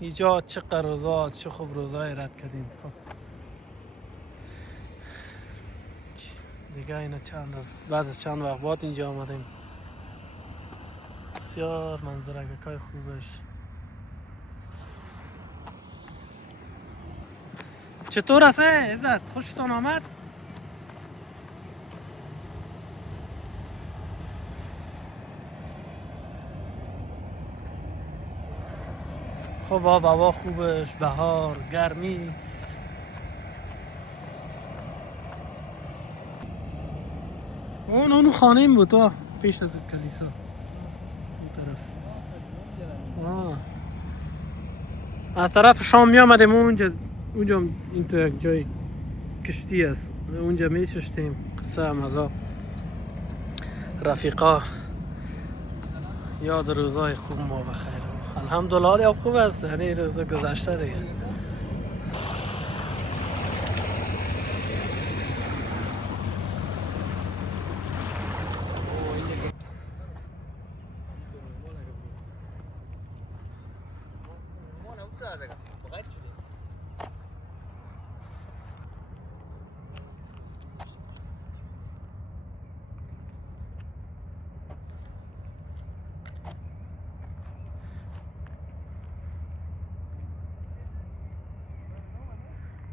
اینجا چقدر روزا چه خوب روزای رد کردیم. خب دیگه اینا چند روز بعد از چند وقت بعد اینجا آمدیم. بسیار منظره که خوبش. چطور است عزت؟ خوشتون آمد؟ خب هوا خوبش، بهار، گرمی. اون خانه این بود تو پیش از کلیسا اون طرف. از طرف شام می آمدیم اونجا این تو یک جای کشتی است اونجا می شستیم قصه هم از رفیقا. یاد روزای خوب ما بخیر. الحمدلله یا خوب است، یعنی روزا گذشته دیگه.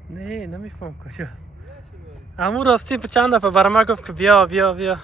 نه نمیفهم کجا. همون راستی چند دفعه برای من گفت که بیا بیا بیا.